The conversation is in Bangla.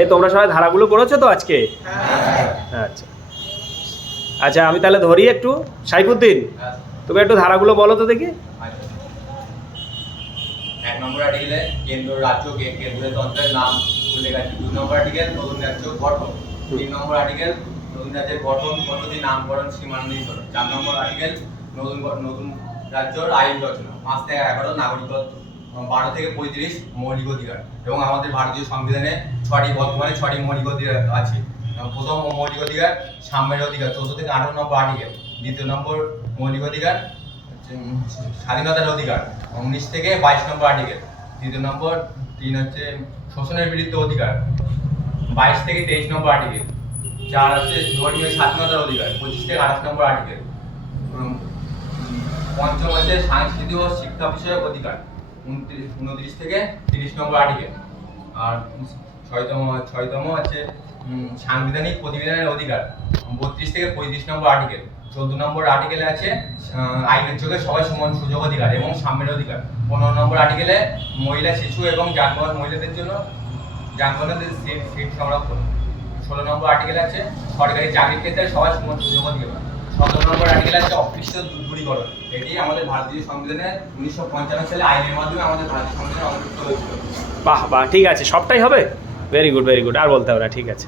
এই তোমরা সবাই ধারাগুলো করেছো তো আজকে? আচ্ছা আচ্ছা, আমি তাহলে ধরি একটু। সাইফুদ্দিন, তুমি একটু ধারাগুলো বলো তো দেখি। 1 নম্বর আর্টিকেলে কেন্দ্র রাজ্য কেন্দ্রের তন্ত্রের নাম উল্লেখ আছে। 2 নম্বর আর্টিকেল নতুন রাজ্য গঠন। 3 নম্বর আর্টিকেল নতুন রাজ্যের গঠন পদ্ধতি নামকরণ সীমানা নির্ধারণ। 4 নম্বর আর্টিকেল নতুন রাজ্যের আইন রচনা। 5 থেকে 11 নাগরিকত্ব। 12 থেকে 35 মৌলিক অধিকার। এবং আমাদের ভারতীয় সংবিধানে বর্তমানে 6টি মৌলিক অধিকার আছে। প্রথম মৌলিক অধিকার সাম্যের অধিকার, 14 থেকে 18 নম্বর আর্টিকেল। দ্বিতীয় নম্বর মৌলিক অধিকার স্বাধীনতার অধিকার, 19 থেকে 22 নম্বর আর্টিকেল। তৃতীয় নম্বর 3 হচ্ছে শোষণের বিরুদ্ধে অধিকার, 22 থেকে 23 নম্বর আর্টিকেল। 4 হচ্ছে ধর্মীয় স্বাধীনতার অধিকার, 25 থেকে 28 নম্বর আর্টিকেল। পঞ্চম হচ্ছে সাংস্কৃতিক ও শিক্ষা বিষয়ক অধিকার, 29 থেকে 30 নম্বর আর্টিকেল। আর ছয়তম হচ্ছে সাংবিধানিক প্রতিবিধানের অধিকার, 32 থেকে 35 নম্বর আর্টিকেল। 14 নম্বর আর্টিকেলে আছে আইনের চোখে সবাই সমান সুযোগ অধিকার এবং সাম্যের অধিকার। 15 নম্বর আর্টিকেলে মহিলা, শিশু এবং মহিলাদের জন্য যানবাহনের সিট সংরক্ষণ। 16 নম্বর আর্টিকেলে আছে সরকারি চাকরির ক্ষেত্রে সবাই সমান সুযোগ অধিকার। 17 নম্বর আর্টিকেলে আছে অস্পৃশ্য দূরীকরণ। এটি আমাদের ভারতীয় সংবিধানে 1955 সালে আইনের মাধ্যমে আমাদের ভারতীয় সংবিধানে অন্তর্ভুক্ত হয়েছিল। বাহ বাহ, ঠিক আছে, সবটাই হবে। ভেরি গুড ভেরি গুড, আর বলতে হবে না, ঠিক আছে।